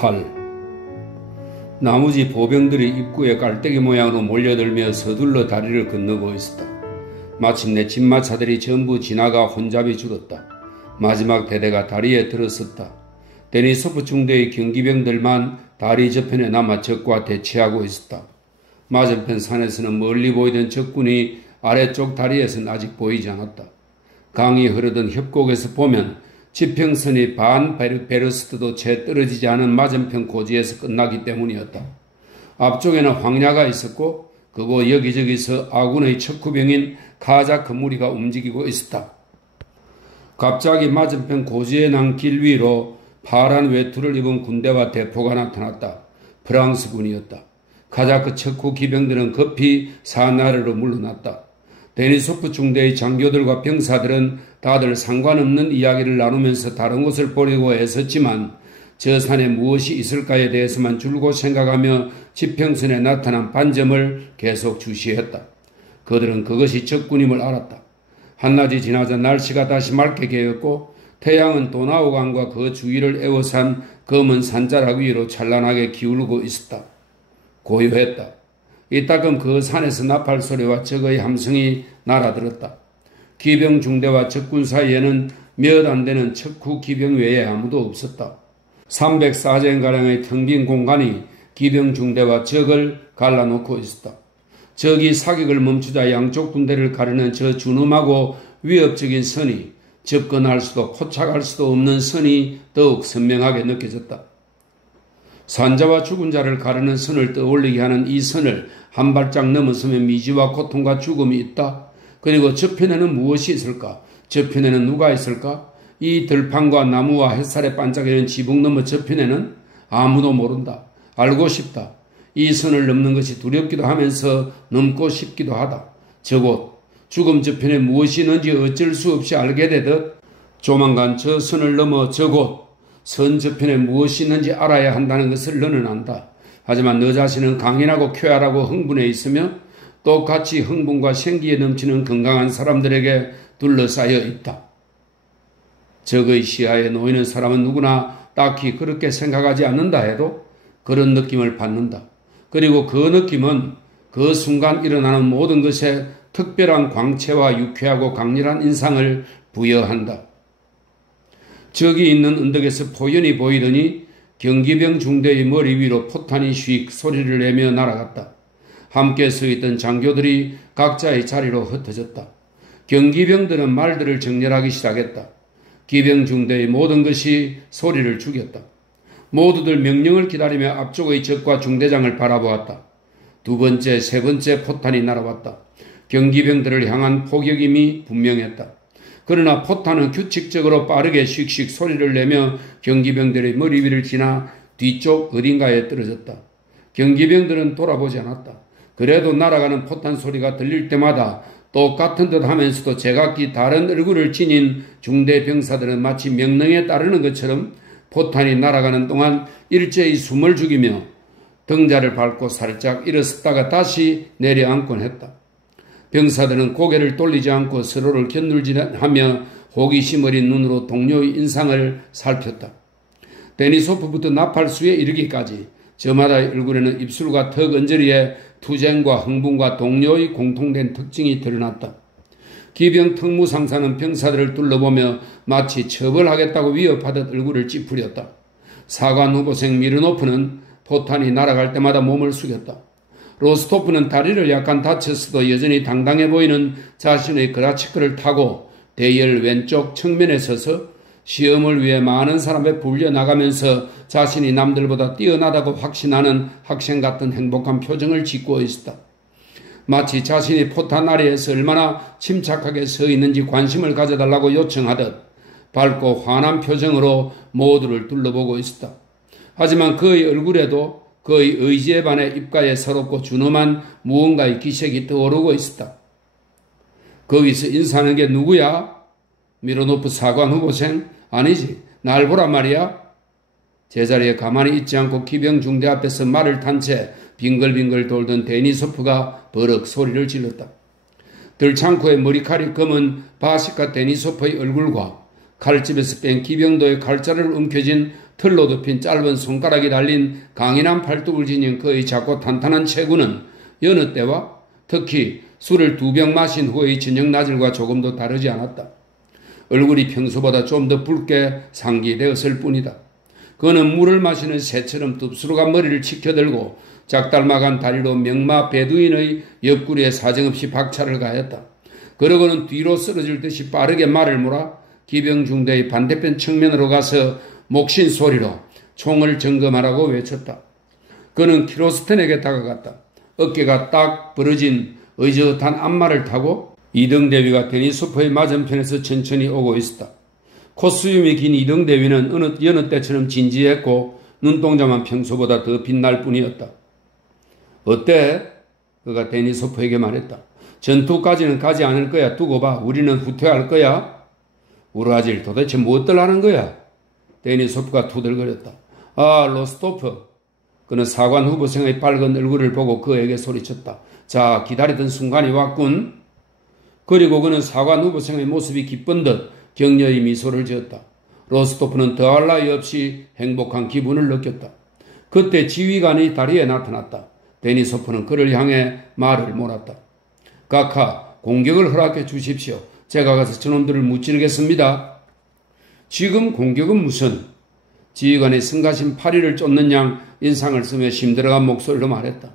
8. 나머지 보병들이 입구에 깔때기 모양으로 몰려들며 서둘러 다리를 건너고 있었다. 마침내 진마차들이 전부 지나가 혼잡이 줄었다. 마지막 대대가 다리에 들어섰다. 데니소프 중대의 경기병들만 다리 저편에 남아 적과 대치하고 있었다. 맞은편 산에서는 멀리 보이던 적군이 아래쪽 다리에서는 아직 보이지 않았다. 강이 흐르던 협곡에서 보면 지평선이 반 베르스트도 채 떨어지지 않은 맞은편 고지에서 끝나기 때문이었다. 앞쪽에는 황야가 있었고 그곳 여기저기서 아군의 척후병인 카자크 무리가 움직이고 있었다. 갑자기 맞은편 고지에 난 길 위로 파란 외투를 입은 군대와 대포가 나타났다. 프랑스군이었다. 카자크 척후 기병들은 급히 산 아래로 물러났다. 데니소프 중대의 장교들과 병사들은 다들 상관없는 이야기를 나누면서 다른 곳을 보려고 애썼지만 저 산에 무엇이 있을까에 대해서만 줄곧 생각하며 지평선에 나타난 반점을 계속 주시했다. 그들은 그것이 적군임을 알았다. 한낮이 지나자 날씨가 다시 맑게 개었고 태양은 도나우강과 그 주위를 에워싼 검은 산자락 위로 찬란하게 기울고 있었다. 고요했다. 이따금 그 산에서 나팔 소리와 적의 함성이 날아들었다. 기병 중대와 적군 사이에는 몇 안 되는 척후 기병 외에 아무도 없었다. 304젠가량의 텅 빈 공간이 기병 중대와 적을 갈라놓고 있었다. 적이 사격을 멈추자 양쪽 군대를 가르는 저 준엄하고 위협적인 선이, 접근할 수도 포착할 수도 없는 선이 더욱 선명하게 느껴졌다. 산자와 죽은 자를 가르는 선을 떠올리게 하는 이 선을 한 발짝 넘어서면 미지와 고통과 죽음이 있다. 그리고 저편에는 무엇이 있을까? 저편에는 누가 있을까? 이 들판과 나무와 햇살에 반짝이는 지붕 너머 저편에는 아무도 모른다. 알고 싶다. 이 선을 넘는 것이 두렵기도 하면서 넘고 싶기도 하다. 저곳 죽음 저편에 무엇이 있는지 어쩔 수 없이 알게 되듯 조만간 저 선을 넘어 저곳 선 저편에 무엇이 있는지 알아야 한다는 것을 너는 안다. 하지만 너 자신은 강인하고 쾌활하고 흥분해 있으며 똑같이 흥분과 생기에 넘치는 건강한 사람들에게 둘러싸여 있다. 적의 시야에 놓이는 사람은 누구나 딱히 그렇게 생각하지 않는다 해도 그런 느낌을 받는다. 그리고 그 느낌은 그 순간 일어나는 모든 것에 특별한 광채와 유쾌하고 강렬한 인상을 부여한다. 적이 있는 언덕에서 포연히 보이더니 경기병 중대의 머리 위로 포탄이 휙 소리를 내며 날아갔다. 함께 서 있던 장교들이 각자의 자리로 흩어졌다. 경기병들은 말들을 정렬하기 시작했다. 기병 중대의 모든 것이 소리를 죽였다. 모두들 명령을 기다리며 앞쪽의 적과 중대장을 바라보았다. 두 번째, 세 번째 포탄이 날아왔다. 경기병들을 향한 포격임이 분명했다. 그러나 포탄은 규칙적으로 빠르게 슉슉 소리를 내며 경기병들의 머리 위를 지나 뒤쪽 어딘가에 떨어졌다. 경기병들은 돌아보지 않았다. 그래도 날아가는 포탄 소리가 들릴 때마다 똑같은 듯 하면서도 제각기 다른 얼굴을 지닌 중대 병사들은 마치 명령에 따르는 것처럼 포탄이 날아가는 동안 일제히 숨을 죽이며 등자를 밟고 살짝 일어섰다가 다시 내려앉곤 했다. 병사들은 고개를 돌리지 않고 서로를 겨눌질하며 호기심 어린 눈으로 동료의 인상을 살폈다. 데니소프부터 나팔수에 이르기까지 저마다의 얼굴에는 입술과 턱 언저리에 투쟁과 흥분과 동료의 공통된 특징이 드러났다. 기병 특무상사는 병사들을 둘러보며 마치 처벌하겠다고 위협하듯 얼굴을 찌푸렸다. 사관 후보생 미르노프는 포탄이 날아갈 때마다 몸을 숙였다. 로스토프는 다리를 약간 다쳤어도 여전히 당당해 보이는 자신의 그라치크를 타고 대열 왼쪽 측면에 서서 시험을 위해 많은 사람에 불려나가면서 자신이 남들보다 뛰어나다고 확신하는 학생 같은 행복한 표정을 짓고 있었다. 마치 자신이 포탄 아래에서 얼마나 침착하게 서 있는지 관심을 가져달라고 요청하듯 밝고 환한 표정으로 모두를 둘러보고 있었다. 하지만 그의 얼굴에도 그의 의지에 반해 입가에 서럽고 준엄한 무언가의 기색이 떠오르고 있었다. 거기서 인사하는 게 누구야? 미로노프 사관 후보생? 아니지, 날 보란 말이야? 제자리에 가만히 있지 않고 기병 중대 앞에서 말을 탄 채 빙글빙글 돌던 데니소프가 버럭 소리를 질렀다. 들창코의 머리칼이 검은 바시카 데니소프의 얼굴과 칼집에서 뺀 기병도의 칼자루를 움켜쥔 털로 덮인 짧은 손가락이 달린 강인한 팔뚝을 지닌 그의 작고 탄탄한 체구는 여느 때와 특히 술을 2병 마신 후의 저녁 낮을과 조금도 다르지 않았다. 얼굴이 평소보다 좀 더 붉게 상기되었을 뿐이다. 그는 물을 마시는 새처럼 덥수룩한 머리를 치켜들고 작달막한 다리로 명마 베두인의 옆구리에 사정없이 박차를 가했다. 그러고는 뒤로 쓰러질 듯이 빠르게 말을 몰아 기병중대의 반대편 측면으로 가서 목신 소리로 총을 점검하라고 외쳤다. 그는 키로스텐에게 다가갔다. 어깨가 딱 벌어진 의젓한 앞말을 타고 이등대위가 데니소프의 맞은편에서 천천히 오고 있었다. 콧수염이 긴 이등대위는 여느 때처럼 진지했고 눈동자만 평소보다 더 빛날 뿐이었다. 어때? 그가 데니소프에게 말했다. 전투까지는 가지 않을 거야. 두고 봐. 우리는 후퇴할 거야. 우라질 도대체 무엇들 하는 거야? 데니소프가 투덜거렸다. 아, 로스토프. 그는 사관 후보생의 밝은 얼굴을 보고 그에게 소리쳤다. 자, 기다리던 순간이 왔군. 그리고 그는 사관 후보생의 모습이 기쁜 듯 격려의 미소를 지었다. 로스토프는 더할 나위 없이 행복한 기분을 느꼈다. 그때 지휘관이 다리에 나타났다. 데니소프는 그를 향해 말을 몰았다. 카카, 공격을 허락해 주십시오. 제가 가서 저놈들을 무찌르겠습니다. 지금 공격은 무슨? 지휘관이 승가신 파리를 쫓는 양 인상을 쓰며 힘들어간 목소리로 말했다.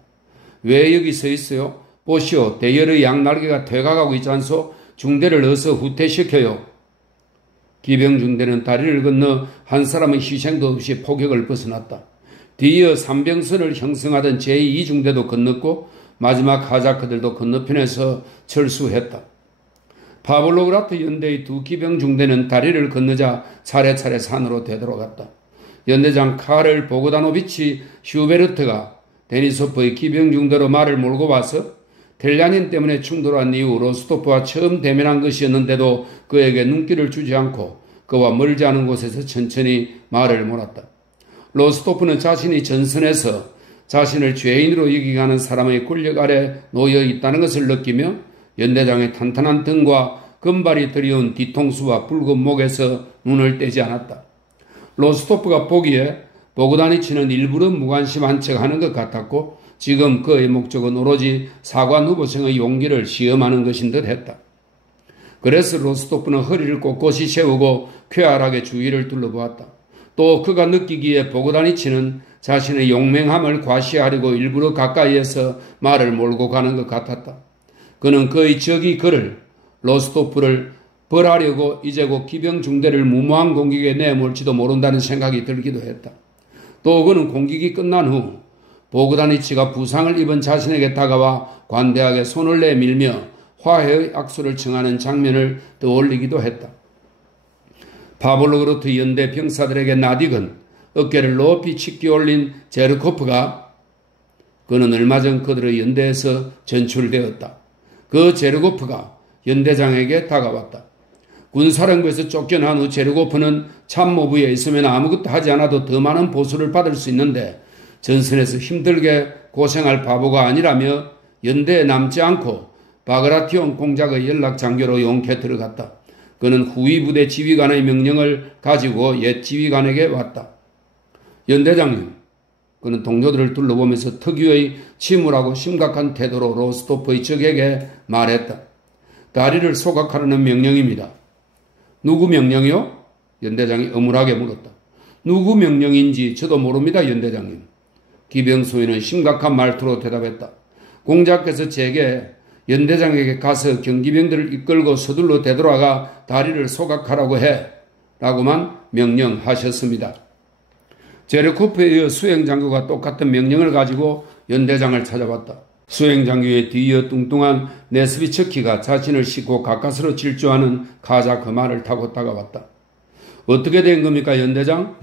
왜 여기 서 있어요? 보시오, 대열의 양날개가 퇴각하고 있지 않소? 중대를 어서 후퇴시켜요. 기병중대는 다리를 건너 한 사람의 희생도 없이 포격을 벗어났다. 뒤이어 삼병선을 형성하던 제2중대도 건넜고 마지막 하자크들도 건너편에서 철수했다. 파블로그라트 연대의 두 기병중대는 다리를 건너자 차례차례 산으로 되돌아갔다. 연대장 카를 보그다노비치 슈베르트가 데니소프의 기병중대로 말을 몰고 와서 텔랴닌 때문에 충돌한 이후 로스토프와 처음 대면한 것이었는데도 그에게 눈길을 주지 않고 그와 멀지 않은 곳에서 천천히 말을 몰았다. 로스토프는 자신이 전선에서 자신을 죄인으로 여기가는 사람의 권력 아래 놓여 있다는 것을 느끼며 연대장의 탄탄한 등과 금발이 드리운 뒤통수와 붉은 목에서 눈을 떼지 않았다. 로스토프가 보기에 보그다니치는 일부러 무관심한 척하는 것 같았고 지금 그의 목적은 오로지 사관 후보생의 용기를 시험하는 것인 듯 했다. 그래서 로스토프는 허리를 꼿꼿이 세우고 쾌활하게 주위를 둘러보았다. 또 그가 느끼기에 보그다니치는 자신의 용맹함을 과시하려고 일부러 가까이에서 말을 몰고 가는 것 같았다. 그는 그의 적이 그를 로스토프를 벌하려고 이제 곧 기병중대를 무모한 공격에 내몰지도 모른다는 생각이 들기도 했다. 또 그는 공격이 끝난 후 보그다니치가 부상을 입은 자신에게 다가와 관대하게 손을 내밀며 화해의 악수를 청하는 장면을 떠올리기도 했다. 파블로그르트 연대 병사들에게 나딕은 어깨를 높이 치켜 올린 제르코프가 그는 얼마 전 그들의 연대에서 전출되었다. 그 제르코프가 연대장에게 다가왔다. 군사령부에서 쫓겨난 후 제르코프는 참모부에 있으면 아무것도 하지 않아도 더 많은 보수를 받을 수 있는데 전선에서 힘들게 고생할 바보가 아니라며 연대에 남지 않고 바그라티온 공작의 연락장교로 용케 들어갔다. 그는 후위 부대 지휘관의 명령을 가지고 옛 지휘관에게 왔다. 연대장님, 그는 동료들을 둘러보면서 특유의 침울하고 심각한 태도로 로스토프의 적에게 말했다. 다리를 소각하라는 명령입니다. 누구 명령이요? 연대장이 어물하게 물었다. 누구 명령인지 저도 모릅니다, 연대장님. 기병소위는 심각한 말투로 대답했다. 공작께서 제게 연대장에게 가서 경기병들을 이끌고 서둘러 되돌아가 다리를 소각하라고 해 라고만 명령하셨습니다. 제르코프에 이어 수행장교가 똑같은 명령을 가지고 연대장을 찾아왔다. 수행장교의 뒤이어 뚱뚱한 네스비츠키가 자신을 싣고 가까스로 질주하는 카자크 말을 타고 다가왔다. 어떻게 된 겁니까, 연대장?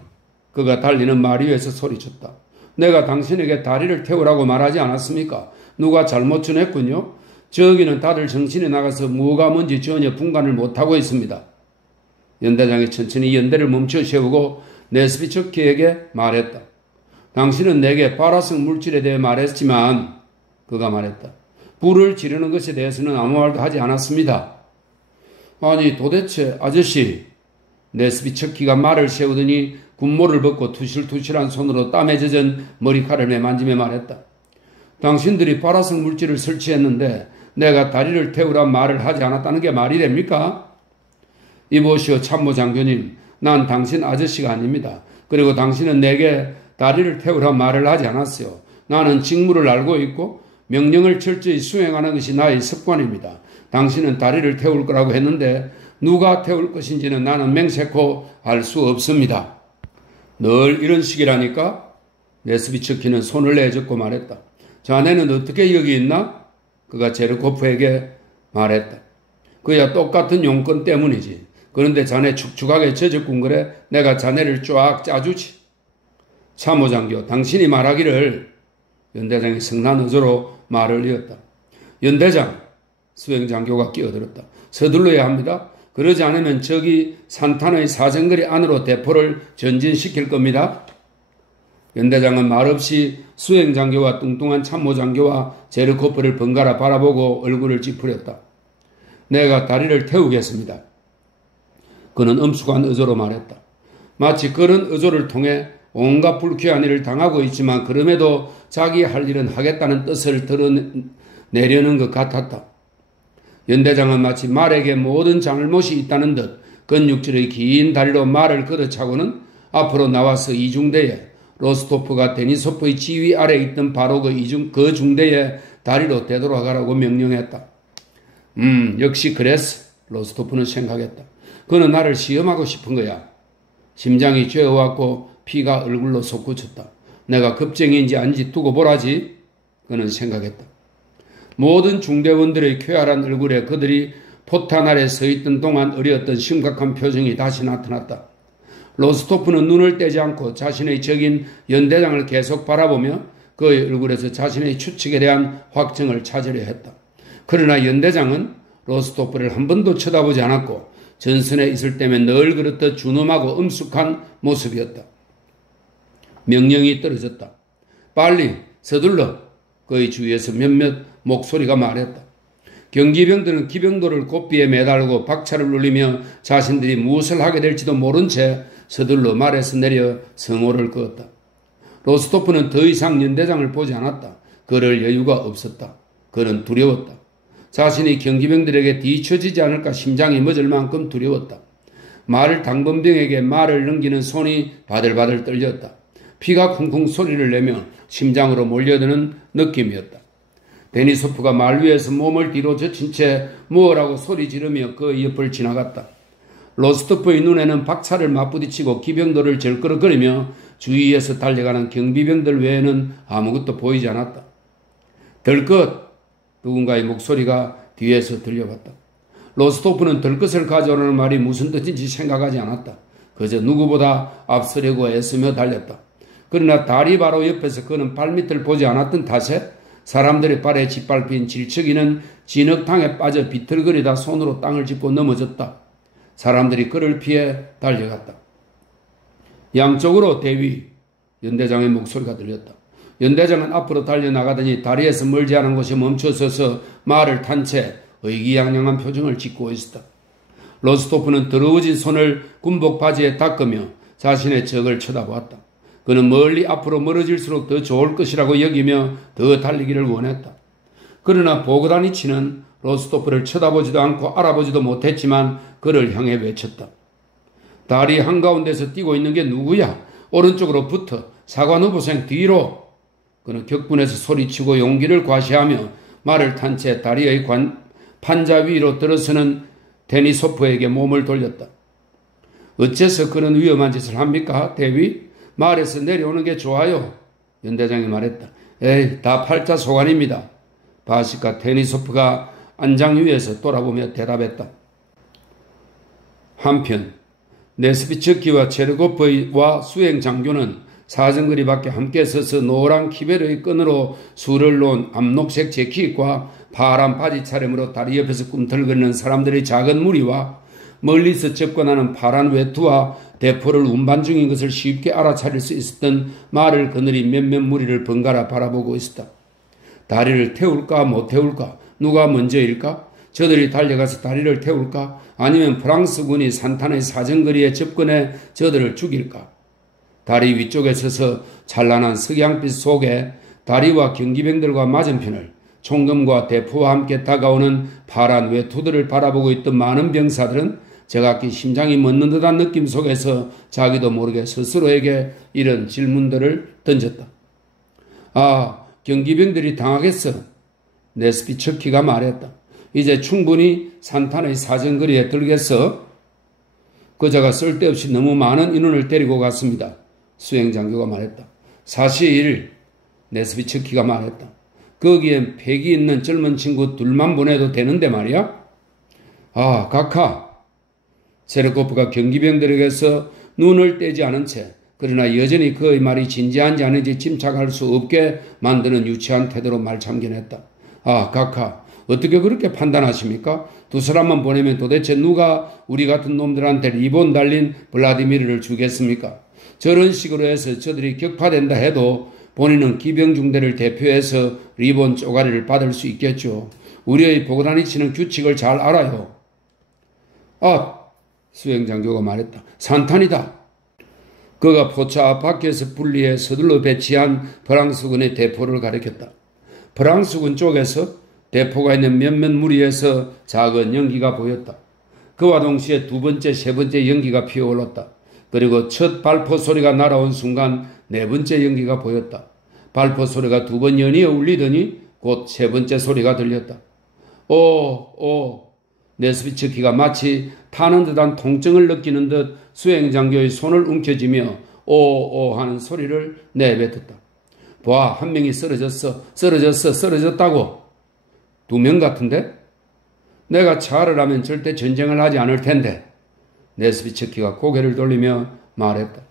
그가 달리는 말 위에서 소리쳤다. 내가 당신에게 다리를 태우라고 말하지 않았습니까? 누가 잘못 전했군요. 저기는 다들 정신이 나가서 뭐가 뭔지 전혀 분간을 못하고 있습니다. 연대장이 천천히 연대를 멈춰 세우고 네스비츠키에게 말했다. 당신은 내게 발화성 물질에 대해 말했지만 그가 말했다. 불을 지르는 것에 대해서는 아무 말도 하지 않았습니다. 아니 도대체 아저씨, 네스비츠키가 말을 세우더니 군모를 벗고 투실투실한 손으로 땀에 젖은 머리카락을 매만지며 말했다. 당신들이 발화성 물질을 설치했는데 내가 다리를 태우란 말을 하지 않았다는 게 말이 됩니까? 이보시오 참모장교님, 난 당신 아저씨가 아닙니다. 그리고 당신은 내게 다리를 태우란 말을 하지 않았어요. 나는 직무를 알고 있고 명령을 철저히 수행하는 것이 나의 습관입니다. 당신은 다리를 태울 거라고 했는데 누가 태울 것인지는 나는 맹세코 알 수 없습니다. 늘 이런 식이라니까? 네스비츠키는 손을 내젓고 말했다. 자네는 어떻게 여기 있나? 그가 제르코프에게 말했다. 그야 똑같은 용건 때문이지. 그런데 자네 축축하게 젖었군 그래? 내가 자네를 쫙 짜주지. 참모장교, 당신이 말하기를. 연대장이 성난 어조로 말을 이었다. 연대장, 수행장교가 끼어들었다. 서둘러야 합니다. 그러지 않으면 저기 산탄의 사정거리 안으로 대포를 전진시킬 겁니다. 연대장은 말없이 수행장교와 뚱뚱한 참모장교와 제르코프를 번갈아 바라보고 얼굴을 찌푸렸다. 내가 다리를 태우겠습니다. 그는 엄숙한 어조로 말했다. 마치 그런 어조를 통해 온갖 불쾌한 일을 당하고 있지만 그럼에도 자기 할 일은 하겠다는 뜻을 드러내려는 것 같았다. 연대장은 마치 말에게 모든 잘못이 있다는 듯 근육질의 긴 다리로 말을 걷어차고는 앞으로 나와서 이중대에 로스토프가 데니소프의 지휘 아래 있던 바로 그 중대에 다리로 되돌아가라고 명령했다. 역시 그랬어. 로스토프는 생각했다. 그는 나를 시험하고 싶은 거야. 심장이 죄어왔고 피가 얼굴로 솟구쳤다. 내가 겁쟁이인지 아닌지 두고 보라지. 그는 생각했다. 모든 중대원들의 쾌활한 얼굴에 그들이 포탄 아래 서 있던 동안 어려웠던 심각한 표정이 다시 나타났다. 로스토프는 눈을 떼지 않고 자신의 적인 연대장을 계속 바라보며 그의 얼굴에서 자신의 추측에 대한 확증을 찾으려 했다. 그러나 연대장은 로스토프를 한 번도 쳐다보지 않았고 전선에 있을 때면 늘 그렇듯 준엄하고 엄숙한 모습이었다. 명령이 떨어졌다. 빨리 서둘러. 그의 주위에서 몇몇 목소리가 말했다. 경기병들은 기병도를 고삐에 매달고 박차를 눌리며 자신들이 무엇을 하게 될지도 모른 채 서둘러 말에서 내려 성호를 그었다. 로스토프는 더 이상 연대장을 보지 않았다. 그럴 여유가 없었다. 그는 두려웠다. 자신이 경기병들에게 뒤처지지 않을까 심장이 멎을 만큼 두려웠다. 말을 당번병에게 말을 넘기는 손이 바들바들 떨렸다. 피가 쿵쿵 소리를 내며 심장으로 몰려드는 느낌이었다. 데니소프가 말 위에서 몸을 뒤로 젖힌 채 뭐라고 소리 지르며 그 옆을 지나갔다. 로스토프의 눈에는 박차를 맞부딪히고 기병들을 절끄러거리며 주위에서 달려가는 경비병들 외에는 아무것도 보이지 않았다. 덜끝! 누군가의 목소리가 뒤에서 들려왔다. 로스토프는 덜끝을 가져오라는 말이 무슨 뜻인지 생각하지 않았다. 그저 누구보다 앞서려고 애쓰며 달렸다. 그러나 다리 바로 옆에서 그는 발밑을 보지 않았던 탓에 사람들의 발에 짓밟힌 질척이는 진흙탕에 빠져 비틀거리다 손으로 땅을 짚고 넘어졌다. 사람들이 그를 피해 달려갔다. 양쪽으로 대위, 연대장의 목소리가 들렸다. 연대장은 앞으로 달려나가더니 다리에서 멀지 않은 곳에 멈춰서서 말을 탄 채 의기양양한 표정을 짓고 있었다. 로스토프는 더러워진 손을 군복 바지에 닦으며 자신의 적을 쳐다보았다. 그는 멀리 앞으로 멀어질수록 더 좋을 것이라고 여기며 더 달리기를 원했다. 그러나 보그다니치는 로스토프를 쳐다보지도 않고 알아보지도 못했지만 그를 향해 외쳤다. 다리 한가운데서 뛰고 있는 게 누구야? 오른쪽으로 붙어. 사관 후보생 뒤로. 그는 격분해서 소리치고 용기를 과시하며 말을 탄 채 다리의 판자 위로 들어서는 데니소프에게 몸을 돌렸다. 어째서 그런 위험한 짓을 합니까, 대위? 말에서 내려오는 게 좋아요. 연대장이 말했다. 에이, 다 팔자 소관입니다. 바시카 데니소프가 안장 위에서 돌아보며 대답했다. 한편 네스비츠키와 체르고프와 수행장교는 사정거리 밖에 함께 서서 노란 키벨의 끈으로 술을 놓은 암록색 재킷과 파란 바지 차림으로 다리 옆에서 꿈틀거리는 사람들의 작은 무리와 멀리서 접근하는 파란 외투와 대포를 운반 중인 것을 쉽게 알아차릴 수 있었던 말을 거느린 몇몇 무리를 번갈아 바라보고 있었다. 다리를 태울까 못 태울까? 누가 먼저일까? 저들이 달려가서 다리를 태울까? 아니면 프랑스군이 산탄의 사정거리에 접근해 저들을 죽일까? 다리 위쪽에 서서 찬란한 석양빛 속에 다리와 경기병들과 맞은편을 총검과 대포와 함께 다가오는 파란 외투들을 바라보고 있던 많은 병사들은 제각기 심장이 멎는 듯한 느낌 속에서 자기도 모르게 스스로에게 이런 질문들을 던졌다. 아, 경기병들이 당하겠어. 네스비 척키가 말했다. 이제 충분히 산탄의 사정거리에 들겠어. 그자가 쓸데없이 너무 많은 인원을 데리고 갔습니다. 수행장교가 말했다. 사실 네스비 척키가 말했다. 거기엔 패기 있는 젊은 친구 둘만 보내도 되는데 말이야. 아, 각하. 세르코프가 경기병들에게서 눈을 떼지 않은 채 그러나 여전히 그의 말이 진지한지 아닌지 짐작할 수 없게 만드는 유치한 태도로 말참견했다. 아, 각하. 어떻게 그렇게 판단하십니까? 두 사람만 보내면 도대체 누가 우리 같은 놈들한테 리본 달린 블라디미르를 주겠습니까? 저런 식으로 해서 저들이 격파된다 해도 본인은 기병중대를 대표해서 리본 쪼가리를 받을 수 있겠죠. 우리의 보고다니치는 규칙을 잘 알아요. 아, 수행장교가 말했다. 산탄이다. 그가 포차 앞 밖에서 분리해 서둘러 배치한 프랑스군의 대포를 가리켰다. 프랑스군 쪽에서 대포가 있는 몇몇 무리에서 작은 연기가 보였다. 그와 동시에 두 번째, 세 번째 연기가 피어올랐다. 그리고 첫 발포 소리가 날아온 순간 네 번째 연기가 보였다. 발포 소리가 두 번 연이어 울리더니 곧 세 번째 소리가 들렸다. 네스비츠키가 마치 타는 듯한 통증을 느끼는 듯 수행장교의 손을 움켜쥐며 오오 하는 소리를 내뱉었다. 봐, 한 명이 쓰러졌다고. 두 명 같은데? 내가 차를 하면 절대 전쟁을 하지 않을 텐데. 네스비츠키가 고개를 돌리며 말했다.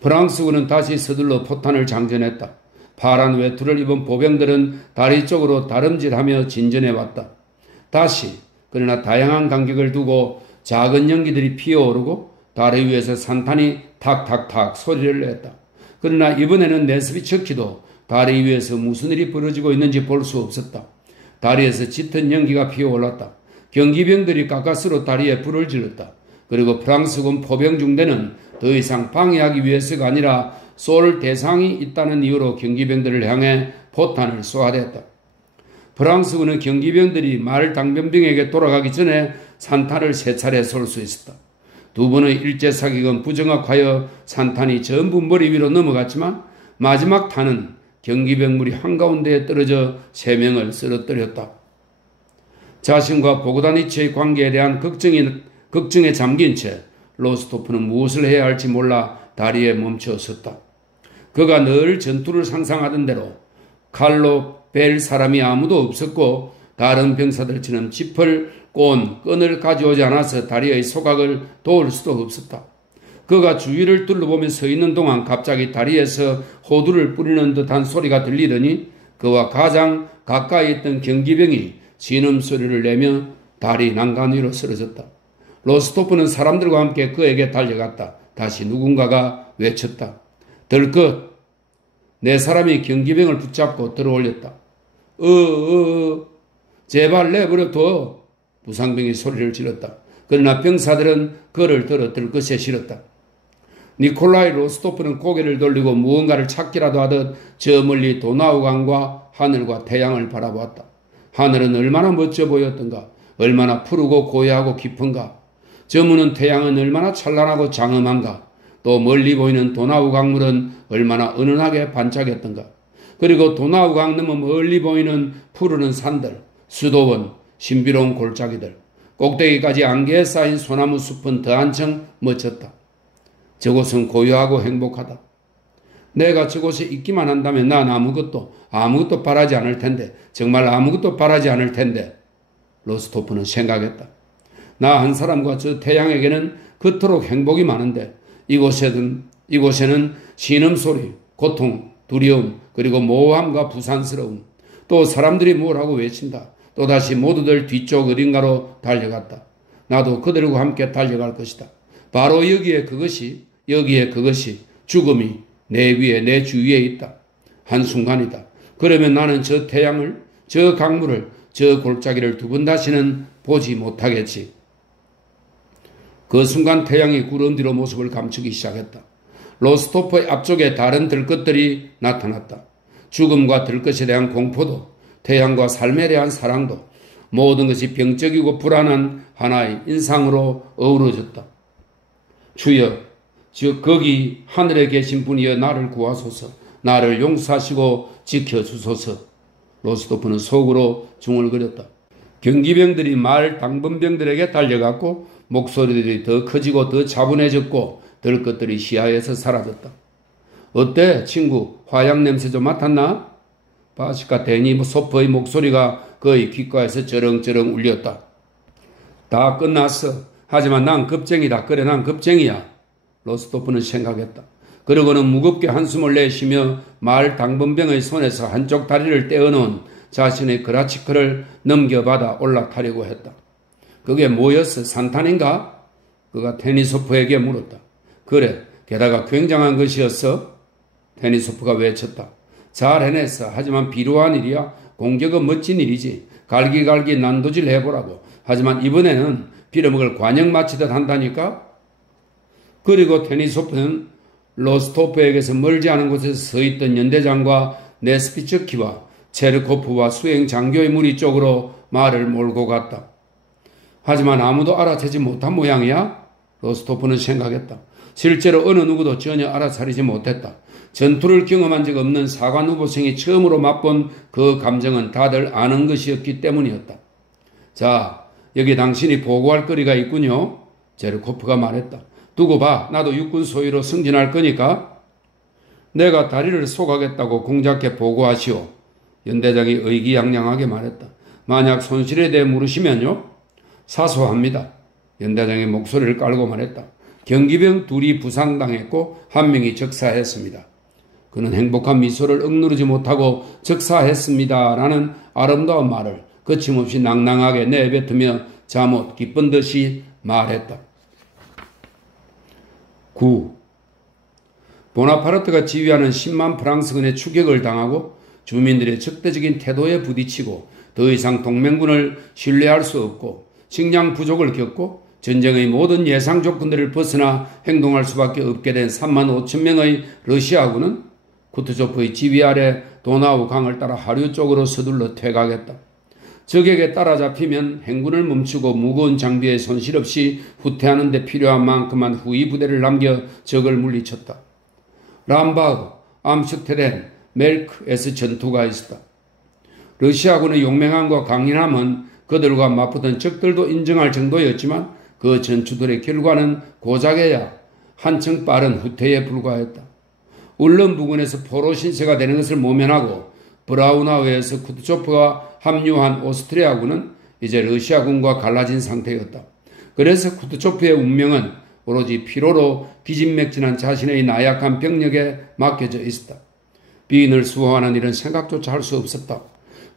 프랑스군은 다시 서둘러 포탄을 장전했다. 파란 외투를 입은 보병들은 다리 쪽으로 다름질하며 진전해왔다. 다시 그러나 다양한 간격을 두고 작은 연기들이 피어오르고 다리 위에서 산탄이 탁탁탁 소리를 냈다. 그러나 이번에는 네스비츠키도 다리 위에서 무슨 일이 벌어지고 있는지 볼 수 없었다. 다리에서 짙은 연기가 피어올랐다. 경기병들이 가까스로 다리에 불을 질렀다. 그리고 프랑스군 포병 중대는 더 이상 방해하기 위해서가 아니라 쏠 대상이 있다는 이유로 경기병들을 향해 포탄을 쏘아댔다. 프랑스군은 경기병들이 말 당변병에게 돌아가기 전에 산탄을 세 차례 쏠 수 있었다. 두 번의 일제사격은 부정확하여 산탄이 전부 머리 위로 넘어갔지만 마지막 탄은 경기병물이 한가운데에 떨어져 3명을 쓰러뜨렸다. 자신과 보고다니치의 관계에 대한 걱정에 잠긴 채 로스토프는 무엇을 해야 할지 몰라 다리에 멈춰 섰다. 그가 늘 전투를 상상하던 대로 칼로 벨 사람이 아무도 없었고 다른 병사들처럼 짚을 끈을 가져오지 않아서 다리의 소각을 도울 수도 없었다. 그가 주위를 둘러보며 서 있는 동안 갑자기 다리에서 호두를 뿌리는 듯한 소리가 들리더니 그와 가장 가까이 있던 경기병이 신음소리를 내며 다리 난간 위로 쓰러졌다. 로스토프는 사람들과 함께 그에게 달려갔다. 다시 누군가가 외쳤다. 덜컥 네 사람이 경기병을 붙잡고 들어올렸다. 제발 내버려둬. 부상병이 소리를 질렀다. 그러나 병사들은 그를 들어 들것에 실었다. 니콜라이 로스토프는 고개를 돌리고 무언가를 찾기라도 하듯 저 멀리 도나우강과 하늘과 태양을 바라보았다. 하늘은 얼마나 멋져 보였던가. 얼마나 푸르고 고요하고 깊은가. 저무는 태양은 얼마나 찬란하고 장엄한가. 또 멀리 보이는 도나우 강물은 얼마나 은은하게 반짝였던가. 그리고 도나우 강 너머 멀리 보이는 푸르른 산들, 수도원, 신비로운 골짜기들, 꼭대기까지 안개에 쌓인 소나무 숲은 더 한층 멋졌다. 저곳은 고요하고 행복하다. 내가 저곳에 있기만 한다면 난 아무것도 바라지 않을 텐데, 정말 아무것도 바라지 않을 텐데, 로스토프는 생각했다. 나 한 사람과 저 태양에게는 그토록 행복이 많은데, 이곳에는 신음소리, 고통, 두려움, 그리고 모호함과 부산스러움, 또 사람들이 뭘 하고 외친다. 또다시 모두들 뒤쪽 어딘가로 달려갔다. 나도 그들과 함께 달려갈 것이다. 바로 여기에 그것이 죽음이 내 위에 내 주위에 있다. 한순간이다. 그러면 나는 저 태양을, 저 강물을, 저 골짜기를 두 번 다시는 보지 못하겠지. 그 순간 태양이 구름 뒤로 모습을 감추기 시작했다. 로스토프의 앞쪽에 다른 들것들이 나타났다. 죽음과 들것에 대한 공포도, 태양과 삶에 대한 사랑도, 모든 것이 병적이고 불안한 하나의 인상으로 어우러졌다. 주여, 거기 하늘에 계신 분이여 나를 구하소서, 나를 용서하시고 지켜주소서. 로스토프는 속으로 중얼거렸다. 경기병들이 마을 당번병들에게 달려갔고 목소리들이 더 커지고 더 차분해졌고 들것들이 시야에서 사라졌다. 어때 친구, 화약 냄새 좀 맡았나? 바시카 데니소프의 목소리가 그의 귓가에서 저렁저렁 울렸다. 다 끝났어. 하지만 난 겁쟁이다. 그래, 난 겁쟁이야. 로스토프는 생각했다. 그러고는 무겁게 한숨을 내쉬며 마을 당번병의 손에서 한쪽 다리를 떼어놓은 자신의 그라치크를 넘겨받아 올라타려고 했다. 그게 뭐였어? 산탄인가? 그가 테니소프에게 물었다. 그래, 게다가 굉장한 것이었어? 테니소프가 외쳤다. 잘 해냈어. 하지만 비루한 일이야. 공격은 멋진 일이지. 갈기갈기 난도질 해보라고. 하지만 이번에는 빌어먹을 관역 마치듯 한다니까? 그리고 테니소프는 로스토프에게서 멀지 않은 곳에서 서있던 연대장과 네스피츠키와 체르코프와 수행 장교의 무리 쪽으로 말을 몰고 갔다. 하지만 아무도 알아채지 못한 모양이야? 로스토프는 생각했다. 실제로 어느 누구도 전혀 알아차리지 못했다. 전투를 경험한 적 없는 사관 후보생이 처음으로 맛본 그 감정은 다들 아는 것이었기 때문이었다. 자, 여기 당신이 보고할 거리가 있군요. 체르코프가 말했다. 두고 봐. 나도 육군 소위로 승진할 거니까. 내가 다리를 쏘가겠다고 공작해 보고하시오. 연대장이 의기양양하게 말했다. 만약 손실에 대해 물으시면요. 사소합니다. 연대장의 목소리를 깔고 말했다. 경기병 둘이 부상당했고 한 명이 적사했습니다. 그는 행복한 미소를 억누르지 못하고 적사했습니다라는 아름다운 말을 거침없이 낭낭하게 내뱉으며 잠옷 기쁜 듯이 말했다. 9. 보나파르트가 지휘하는 10만 프랑스군의 추격을 당하고 주민들의 적대적인 태도에 부딪히고 더 이상 동맹군을 신뢰할 수 없고 식량 부족을 겪고 전쟁의 모든 예상 조건들을 벗어나 행동할 수밖에 없게 된 3만 5천 명의 러시아군은 쿠투조프의 지휘 아래 도나우 강을 따라 하류 쪽으로 서둘러 퇴각했다. 적에게 따라잡히면 행군을 멈추고 무거운 장비에 손실 없이 후퇴하는 데 필요한 만큼만 후위 부대를 남겨 적을 물리쳤다. 람바흐, 암슈테렌, 멜크에서 전투가 있었다. 러시아군의 용맹함과 강인함은 그들과 맞붙은 적들도 인정할 정도였지만 그 전투들의 결과는 고작해야 한층 빠른 후퇴에 불과했다. 울른 부근에서 포로 신세가 되는 것을 모면하고 브라우나우에서 쿠투조프가 합류한 오스트리아군은 이제 러시아군과 갈라진 상태였다. 그래서 쿠투조프의 운명은 오로지 피로로 기진맥진한 자신의 나약한 병력에 맡겨져 있었다. 비인을 수호하는 일은 생각조차 할 수 없었다.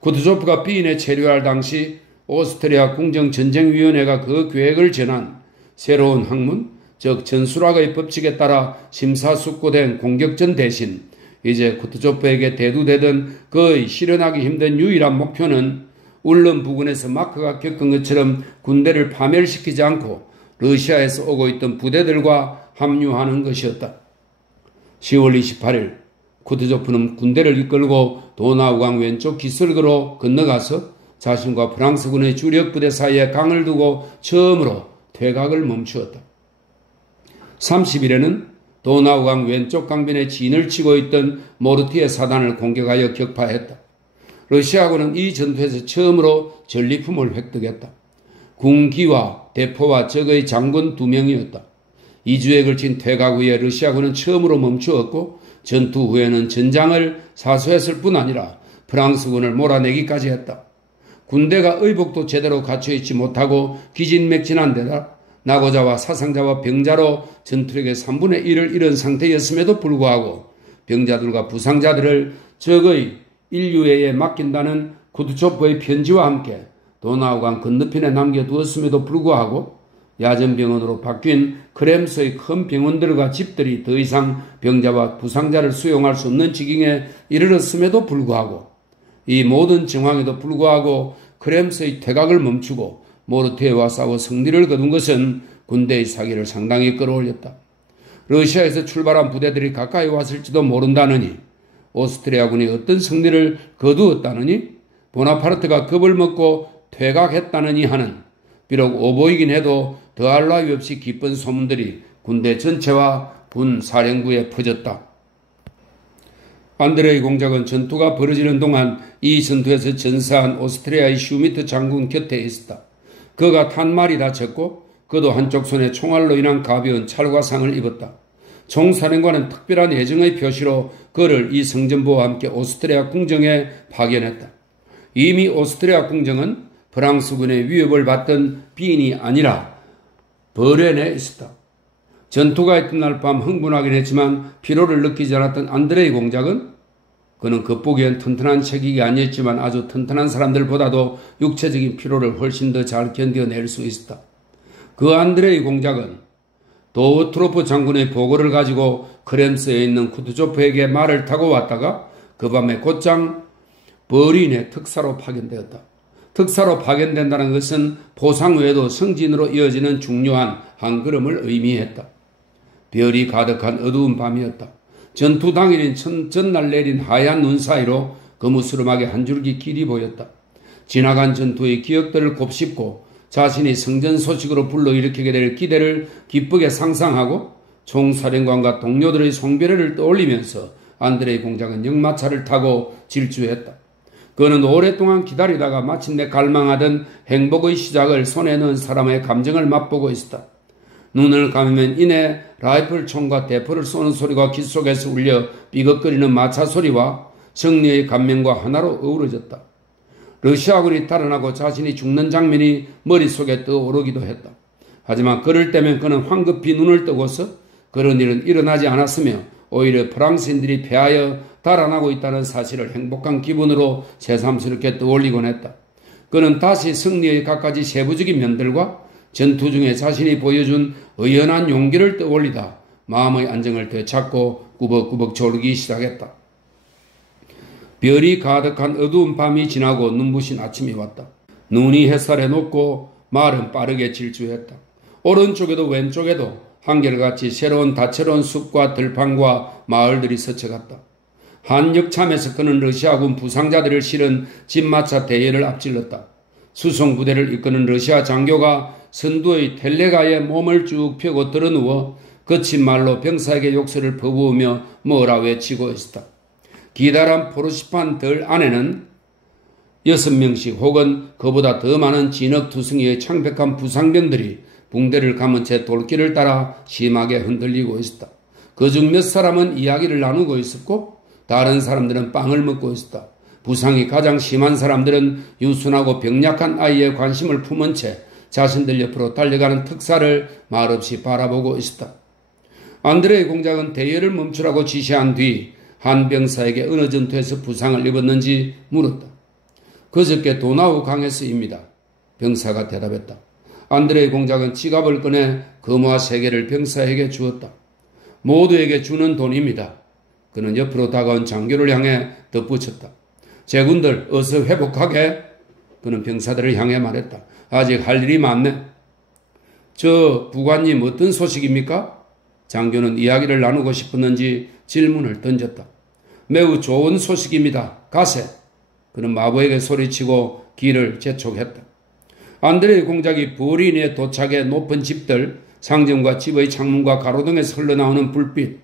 쿠투조프가 비인에 체류할 당시 오스트리아 궁정전쟁위원회가 그 계획을 전한 새로운 학문, 즉 전술학의 법칙에 따라 심사숙고된 공격전 대신 이제 쿠투조프에게 대두되던 그의 실현하기 힘든 유일한 목표는 울른 부근에서 마크가 겪은 것처럼 군대를 파멸시키지 않고 러시아에서 오고 있던 부대들과 합류하는 것이었다. 10월 28일 쿠투조프는 군대를 이끌고 도나우강 왼쪽 기슭으로 건너가서 자신과 프랑스군의 주력 부대 사이에 강을 두고 처음으로 퇴각을 멈추었다. 30일에는 도나우강 왼쪽 강변에 진을 치고 있던 모르티에 사단을 공격하여 격파했다. 러시아군은 이 전투에서 처음으로 전리품을 획득했다. 군기와 대포와 적의 장군 2명이었다. 2주에 걸친 퇴각 후에 러시아군은 처음으로 멈추었고 전투 후에는 전장을 사수했을 뿐 아니라 프랑스군을 몰아내기까지 했다. 군대가 의복도 제대로 갖춰있지 못하고 기진맥진한 데다 낙오자와 사상자와 병자로 전투력의 3분의 1을 잃은 상태였음에도 불구하고 병자들과 부상자들을 적의 인류애에 맡긴다는 쿠투조프의 편지와 함께 도나우강 건너편에 남겨두었음에도 불구하고 야전병원으로 바뀐 크렘스의 큰 병원들과 집들이 더 이상 병자와 부상자를 수용할 수 없는 지경에 이르렀음에도 불구하고 이 모든 정황에도 불구하고 크렘스의 퇴각을 멈추고 모르티에와 싸워 승리를 거둔 것은 군대의 사기를 상당히 끌어올렸다. 러시아에서 출발한 부대들이 가까이 왔을지도 모른다느니, 오스트리아군이 어떤 승리를 거두었다느니, 보나파르트가 겁을 먹고 퇴각했다느니 하는, 비록 오보이긴 해도 더할 나위 없이 기쁜 소문들이 군대 전체와 군 사령부에 퍼졌다. 안드레이 공작은 전투가 벌어지는 동안 이 전투에서 전사한 오스트리아의 슈미트 장군 곁에 있었다. 그가 탄말이 다쳤고 그도 한쪽 손에 총알로 인한 가벼운 찰과상을 입었다. 총사령관은 특별한 애정의 표시로 그를 이 성전부와 함께 오스트리아 궁정에 파견했다. 이미 오스트리아 궁정은 프랑스군의 위협을 받던 빈이 아니라 버렌에 있었다. 전투가 있던 날 밤 흥분하긴 했지만 피로를 느끼지 않았던 안드레이 공작은, 그는 겉보기엔 튼튼한 체격이 아니었지만 아주 튼튼한 사람들보다도 육체적인 피로를 훨씬 더 잘 견뎌낼 수 있었다. 그 안드레이 공작은 도우트로프 장군의 보고를 가지고 크렘스에 있는 쿠투조프에게 말을 타고 왔다가 그 밤에 곧장 버린의 특사로 파견되었다. 특사로 파견된다는 것은 포상 외에도 성진으로 이어지는 중요한 한 걸음을 의미했다. 별이 가득한 어두운 밤이었다. 전투 당일인 전날 내린 하얀 눈 사이로 거무스름하게 한 줄기 길이 보였다. 지나간 전투의 기억들을 곱씹고 자신이 성전 소식으로 불러일으키게 될 기대를 기쁘게 상상하고 총사령관과 동료들의 송별회를 떠올리면서 안드레이 공작은 역마차를 타고 질주했다. 그는 오랫동안 기다리다가 마침내 갈망하던 행복의 시작을 손에 넣은 사람의 감정을 맛보고 있었다. 눈을 감으면 이내 라이플 총과 대포를 쏘는 소리가 귀 속에서 울려 삐걱거리는 마차 소리와 승리의 감명과 하나로 어우러졌다. 러시아군이 달아나고 자신이 죽는 장면이 머릿속에 떠오르기도 했다. 하지만 그럴 때면 그는 황급히 눈을 뜨고서 그런 일은 일어나지 않았으며 오히려 프랑스인들이 패하여 달아나고 있다는 사실을 행복한 기분으로 새삼스럽게 떠올리곤 했다. 그는 다시 승리의 갖가지 세부적인 면들과 전투 중에 자신이 보여준 의연한 용기를 떠올리다 마음의 안정을 되찾고 꾸벅꾸벅 졸기 시작했다. 별이 가득한 어두운 밤이 지나고 눈부신 아침이 왔다. 눈이 햇살에 녹고 말은 빠르게 질주했다. 오른쪽에도 왼쪽에도 한결같이 새로운 다채로운 숲과 들판과 마을들이 스쳐갔다. 한 역참에서 그는 러시아군 부상자들을 실은 진마차 대열을 앞질렀다. 수송부대를 이끄는 러시아 장교가 선두의 텔레가에 몸을 쭉 펴고 드러누워 거친 말로 병사에게 욕설을 퍼부으며 뭐라 외치고 있었다. 기다란 포르시판 들 안에는 6명씩 혹은 그보다 더 많은 진흙 투성이의 창백한 부상병들이 붕대를 감은 채 돌길을 따라 심하게 흔들리고 있었다. 그중 몇 사람은 이야기를 나누고 있었고 다른 사람들은 빵을 먹고 있었다. 부상이 가장 심한 사람들은 유순하고 병약한 아이에 관심을 품은 채 자신들 옆으로 달려가는 특사를 말없이 바라보고 있었다. 안드레이 공작은 대열을 멈추라고 지시한 뒤 한 병사에게 어느 전투에서 부상을 입었는지 물었다. 그저께 도나우 강에서입니다. 병사가 대답했다. 안드레이 공작은 지갑을 꺼내 금화 3개를 병사에게 주었다. 모두에게 주는 돈입니다. 그는 옆으로 다가온 장교를 향해 덧붙였다. 제군들 어서 회복하게. 그는 병사들을 향해 말했다. 아직 할 일이 많네. 저 부관님 어떤 소식입니까? 장교는 이야기를 나누고 싶었는지 질문을 던졌다. 매우 좋은 소식입니다. 가세. 그는 마부에게 소리치고 길을 재촉했다. 안드레이 공작이 버린에 도착해 높은 집들, 상점과 집의 창문과 가로등에서 흘러나오는 불빛,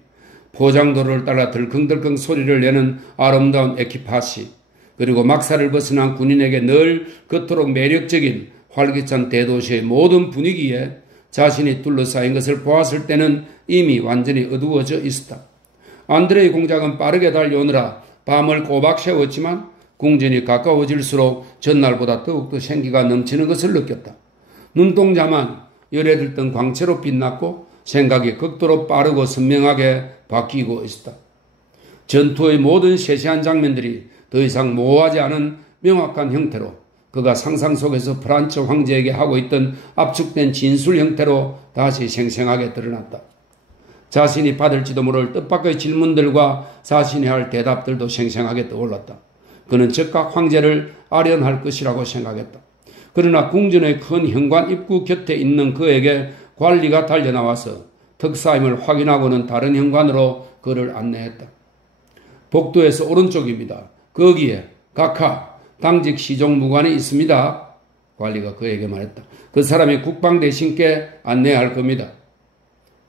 포장도로를 따라 덜컹덜컹 소리를 내는 아름다운 에키파시, 그리고 막사를 벗어난 군인에게 늘 그토록 매력적인 활기찬 대도시의 모든 분위기에 자신이 둘러싸인 것을 보았을 때는 이미 완전히 어두워져 있었다. 안드레이 공작은 빠르게 달려오느라 밤을 꼬박 새웠지만 궁전이 가까워질수록 전날보다 더욱더 생기가 넘치는 것을 느꼈다. 눈동자만 열에 들던 광채로 빛났고 생각이 극도로 빠르고 선명하게 바뀌고 있었다. 전투의 모든 세세한 장면들이 더 이상 모호하지 않은 명확한 형태로 그가 상상 속에서 프란츠 황제에게 하고 있던 압축된 진술 형태로 다시 생생하게 드러났다. 자신이 받을지도 모를 뜻밖의 질문들과 자신이 할 대답들도 생생하게 떠올랐다. 그는 즉각 황제를 아련할 것이라고 생각했다. 그러나 궁전의 큰 현관 입구 곁에 있는 그에게 관리가 달려나와서 특사임을 확인하고는 다른 현관으로 그를 안내했다. 복도에서 오른쪽입니다. 거기에 각하 당직 시종무관이 있습니다. 관리가 그에게 말했다. 그 사람이 국방 대신께 안내할 겁니다.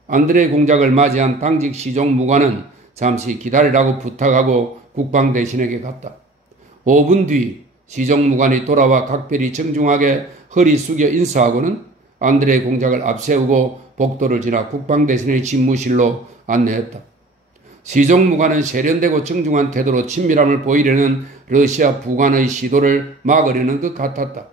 안드레이 공작을 맞이한 당직 시종무관은 잠시 기다리라고 부탁하고 국방 대신에게 갔다. 5분 뒤 시종무관이 돌아와 각별히 정중하게 허리 숙여 인사하고는 안드레이 공작을 앞세우고 복도를 지나 국방 대신의 집무실로 안내했다. 시종무관은 세련되고 정중한 태도로 친밀함을 보이려는 러시아 부관의 시도를 막으려는 것 같았다.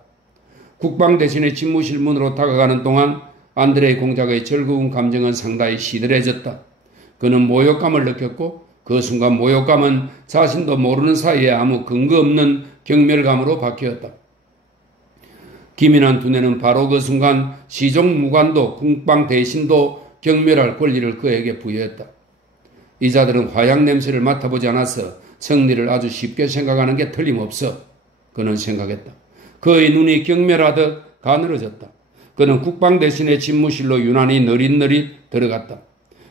국방 대신의 집무실 문으로 다가가는 동안 안드레이 공작의 즐거운 감정은 상당히 시들해졌다. 그는 모욕감을 느꼈고 그 순간 모욕감은 자신도 모르는 사이에 아무 근거 없는 경멸감으로 바뀌었다. 기민한 두뇌는 바로 그 순간 시종무관도 국방 대신도 경멸할 권리를 그에게 부여했다. 이 자들은 화약 냄새를 맡아보지 않아서 승리를 아주 쉽게 생각하는 게 틀림없어. 그는 생각했다. 그의 눈이 경멸하듯 가늘어졌다. 그는 국방 대신의 집무실로 유난히 느릿느릿 들어갔다.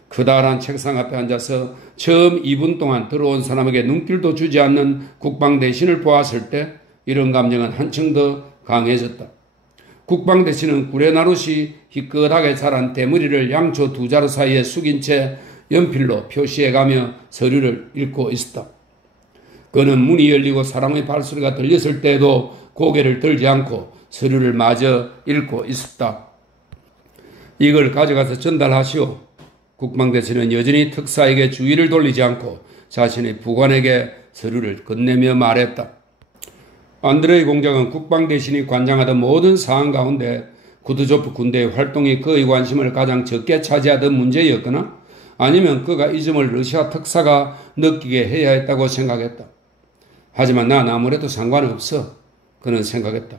크다란 책상 앞에 앉아서 처음 2분 동안 들어온 사람에게 눈길도 주지 않는 국방 대신을 보았을 때 이런 감정은 한층 더 강해졌다. 국방 대신은 구레나룻이 희끗하게 자란 대머리를 양초 두 자루 사이에 숙인 채 연필로 표시해가며 서류를 읽고 있었다. 그는 문이 열리고 사람의 발소리가 들렸을 때에도 고개를 들지 않고 서류를 마저 읽고 있었다. 이걸 가져가서 전달하시오. 국방 대신은 여전히 특사에게 주의를 돌리지 않고 자신의 부관에게 서류를 건네며 말했다. 안드레이 공작은 국방 대신이 관장하던 모든 사안 가운데 쿠드조프 군대의 활동이 그의 관심을 가장 적게 차지하던 문제였거나 아니면 그가 이 점을 러시아 특사가 느끼게 해야 했다고 생각했다. 하지만 난 아무래도 상관없어. 그는 생각했다.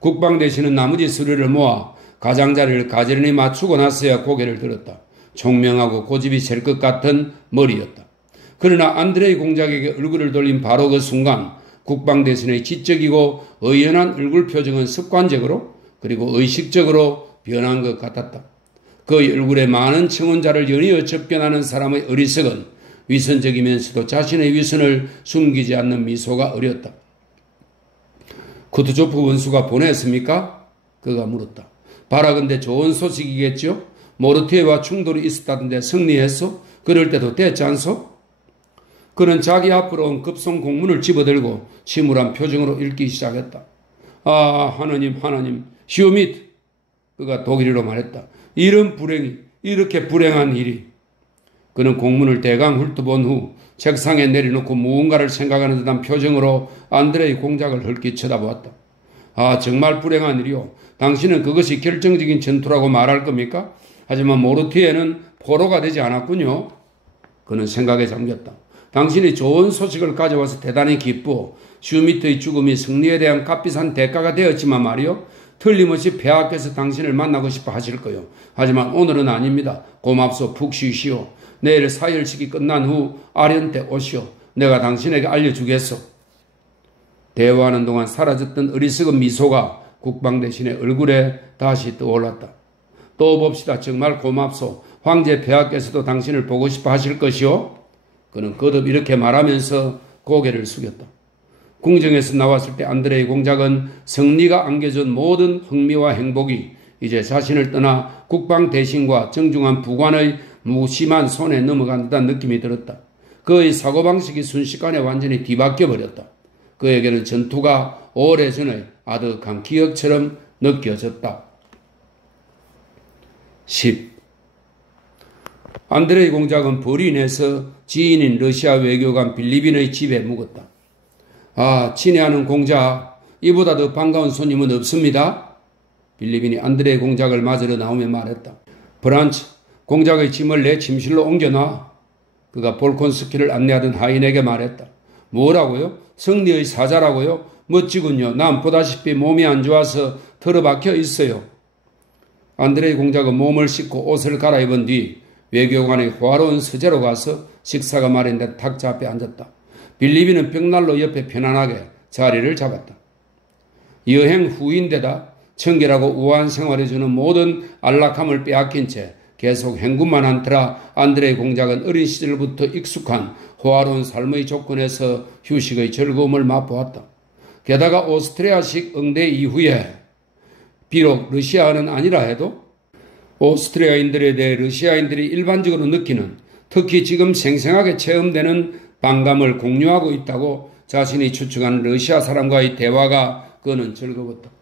국방 대신은 나머지 서류를 모아 가장자리를 가지런히 맞추고 나서야 고개를 들었다. 총명하고 고집이 셀 것 같은 머리였다. 그러나 안드레이 공작에게 얼굴을 돌린 바로 그 순간 국방 대신의 지적이고 의연한 얼굴 표정은 습관적으로 그리고 의식적으로 변한 것 같았다. 그의 얼굴에 많은 청혼자를 연이어 접견하는 사람의 어리석은 위선적이면서도 자신의 위선을 숨기지 않는 미소가 어렸다. 쿠드조프 원수가 보냈습니까? 그가 물었다. 바라건대 좋은 소식이겠죠? 모르티에와 충돌이 있었다던데 승리했소? 그럴 때도 됐지 않소? 그는 자기 앞으로 온 급송 공문을 집어들고 침울한 표정으로 읽기 시작했다. 아, 하나님, 시오미트. 그가 독일어로 말했다. 이런 불행이, 이렇게 불행한 일이. 그는 공문을 대강 훑어본 후 책상에 내려놓고 무언가를 생각하는 듯한 표정으로 안드레이 공작을 헐기 쳐다보았다. 아, 정말 불행한 일이요. 당신은 그것이 결정적인 전투라고 말할 겁니까? 하지만 모르티에는 포로가 되지 않았군요. 그는 생각에 잠겼다. 당신이 좋은 소식을 가져와서 대단히 기쁘어 슈미트의 죽음이 승리에 대한 값비싼 대가가 되었지만 말이요. 틀림없이 폐하께서 당신을 만나고 싶어 하실 거요. 하지만 오늘은 아닙니다. 고맙소. 푹 쉬시오. 내일 사열식이 끝난 후 아련때 오시오. 내가 당신에게 알려주겠소. 대화하는 동안 사라졌던 어리석은 미소가 국방 대신의 얼굴에 다시 떠올랐다. 또 봅시다. 정말 고맙소. 황제 폐하께서도 당신을 보고 싶어 하실 것이오. 그는 거듭 이렇게 말하면서 고개를 숙였다. 궁정에서 나왔을 때 안드레이 공작은 승리가 안겨준 모든 흥미와 행복이 이제 자신을 떠나 국방 대신과 정중한 부관의 무심한 손에 넘어간 듯한 느낌이 들었다. 그의 사고방식이 순식간에 완전히 뒤바뀌어 버렸다. 그에게는 전투가 오래전의 아득한 기억처럼 느껴졌다. 10. 안드레이 공작은 버린에서 지인인 러시아 외교관 빌리빈의 집에 묵었다. 아, 친애하는 공작, 이보다 더 반가운 손님은 없습니다. 빌리빈이 안드레이 공작을 맞으러 나오며 말했다. 브란츠, 공작의 짐을 내 침실로 옮겨놔. 그가 볼콘스키를 안내하던 하인에게 말했다. 뭐라고요? 승리의 사자라고요? 멋지군요. 난 보다시피 몸이 안 좋아서 틀어박혀 있어요. 안드레이 공작은 몸을 씻고 옷을 갈아입은 뒤 외교관의 호화로운 서재로 가서 식사가 마련된 탁자 앞에 앉았다. 빌리빈은 벽난로 옆에 편안하게 자리를 잡았다. 여행 후인데다 청결하고 우아한 생활에 주는 모든 안락함을 빼앗긴 채 계속 행군만 한 터라 안드레이 공작은 어린 시절부터 익숙한 호화로운 삶의 조건에서 휴식의 즐거움을 맛보았다. 게다가 오스트리아식 응대 이후에 비록 러시아어는 아니라 해도 오스트리아인들에 대해 러시아인들이 일반적으로 느끼는, 특히 지금 생생하게 체험되는 반감을 공유하고 있다고 자신이 추측한 러시아 사람과의 대화가 그는 즐거웠다.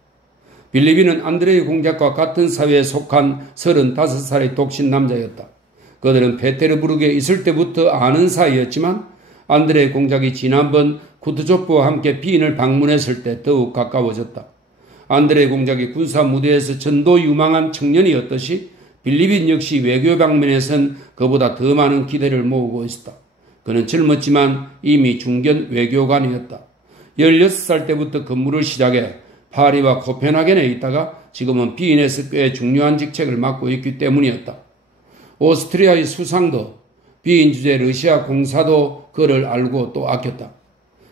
빌리비는 안드레이 공작과 같은 사회에 속한 35살의 독신 남자였다. 그들은 페테르부르크에 있을 때부터 아는 사이였지만 안드레이 공작이 지난번 쿠트조프와 함께 비인을 방문했을 때 더욱 가까워졌다. 안드레이 공작이 군사 무대에서 전도 유망한 청년이었듯이 빌리빈 역시 외교 방면에선 그보다 더 많은 기대를 모으고 있었다. 그는 젊었지만 이미 중견 외교관이었다. 16살 때부터 근무를 시작해 파리와 코펜하겐에 있다가 지금은 비인에서 꽤 중요한 직책을 맡고 있기 때문이었다. 오스트리아의 수상도 비인 주재 러시아 공사도 그를 알고 또 아꼈다.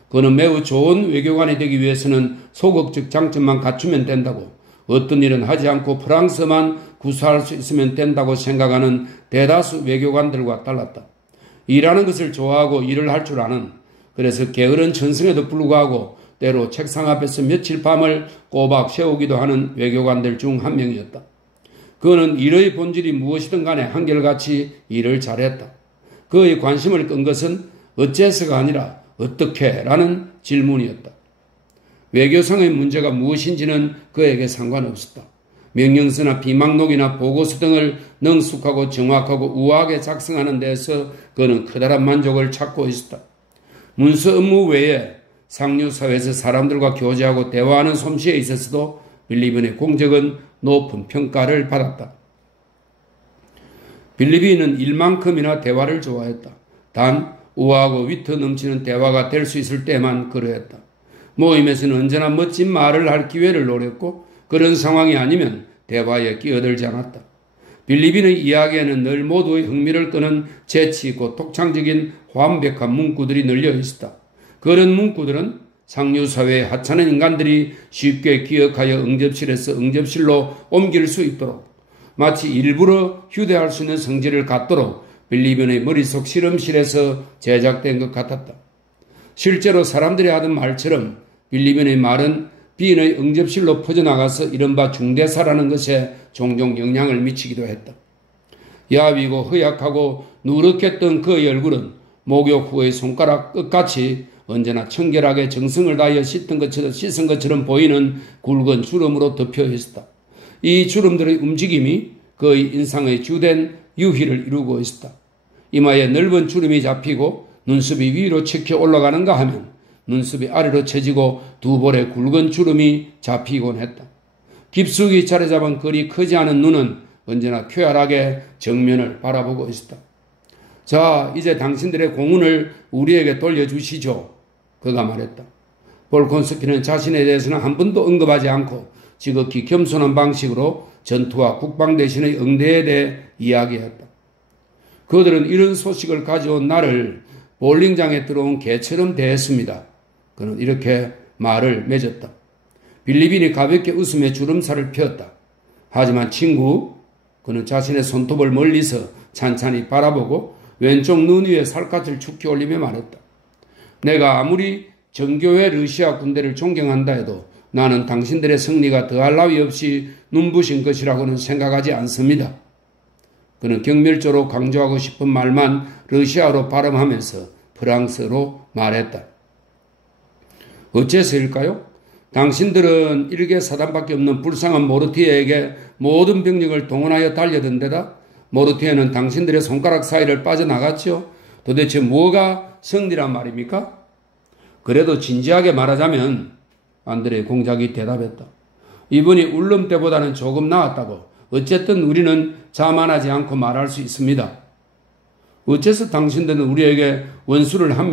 그는 매우 좋은 외교관이 되기 위해서는 소극적 장점만 갖추면 된다고, 어떤 일은 하지 않고 프랑스만 구사할 수 있으면 된다고 생각하는 대다수 외교관들과 달랐다. 일하는 것을 좋아하고 일을 할 줄 아는, 그래서 게으른 천성에도 불구하고 때로 책상 앞에서 며칠 밤을 꼬박 세우기도 하는 외교관들 중 한 명이었다. 그는 일의 본질이 무엇이든 간에 한결같이 일을 잘했다. 그의 관심을 끈 것은 어째서가 아니라 어떻게? 라는 질문이었다. 외교상의 문제가 무엇인지는 그에게 상관없었다. 명령서나 비망록이나 보고서 등을 능숙하고 정확하고 우아하게 작성하는 데에서 그는 커다란 만족을 찾고 있었다. 문서 업무 외에 상류사회에서 사람들과 교제하고 대화하는 솜씨에 있어서도 빌리빈의 공적은 높은 평가를 받았다. 빌리빈은 일만큼이나 대화를 좋아했다. 단 우아하고 위트 넘치는 대화가 될 수 있을 때만 그러했다. 모임에서는 언제나 멋진 말을 할 기회를 노렸고 그런 상황이 아니면 대화에 끼어들지 않았다. 빌리빈의 이야기에는 늘 모두의 흥미를 끄는 재치있고 독창적인 완벽한 문구들이 널려 있었다. 그런 문구들은 상류사회의 하찮은 인간들이 쉽게 기억하여 응접실에서 응접실로 옮길 수 있도록, 마치 일부러 휴대할 수 있는 성질을 갖도록 빌리빈의 머릿속 실험실에서 제작된 것 같았다. 실제로 사람들이 하던 말처럼 빌리빈의 말은 비인의 응접실로 퍼져나가서 이른바 중대사라는 것에 종종 영향을 미치기도 했다. 야위고 허약하고 누렇겠던 그의 얼굴은 목욕 후의 손가락 끝같이 언제나 청결하게 정성을 다하여 씻은 것처럼 보이는 굵은 주름으로 덮여 있었다. 이 주름들의 움직임이 그의 인상의 주된 유희를 이루고 있었다. 이마에 넓은 주름이 잡히고 눈썹이 위로 치켜 올라가는가 하면 눈썹이 아래로 처지고 두 볼에 굵은 주름이 잡히곤 했다. 깊숙이 자리 잡은 그리 크지 않은 눈은 언제나 쾌활하게 정면을 바라보고 있었다. 자, 이제 당신들의 공훈을 우리에게 돌려주시죠. 그가 말했다. 볼콘스키는 자신에 대해서는 한 번도 언급하지 않고 지극히 겸손한 방식으로 전투와 국방 대신의 응대에 대해 이야기했다. 그들은 이런 소식을 가져온 나를 볼링장에 들어온 개처럼 대했습니다. 그는 이렇게 말을 맺었다. 빌리빈이 가볍게 웃으며 주름살을 폈다. 하지만 친구, 그는 자신의 손톱을 멀리서 찬찬히 바라보고 왼쪽 눈 위에 살갗을 축히 올리며 말했다. 내가 아무리 정교회 러시아 군대를 존경한다 해도 나는 당신들의 승리가 더할 나위 없이 눈부신 것이라고는 생각하지 않습니다. 그는 경멸적으로 강조하고 싶은 말만 러시아어로 발음하면서 프랑스어로 말했다. 어째서일까요? 당신들은 일개 사단밖에 없는 불쌍한 모르티에에게 모든 병력을 동원하여 달려든 데다 모르티에는 당신들의 손가락 사이를 빠져나갔죠. 도대체 뭐가 승리란 말입니까? 그래도 진지하게 말하자면 안드레이 공작이 대답했다. 이분이 울름 때보다는 조금 나았다고. 어쨌든 우리는 자만하지 않고 말할 수 있습니다. 어째서 당신들은 우리에게 원수를 한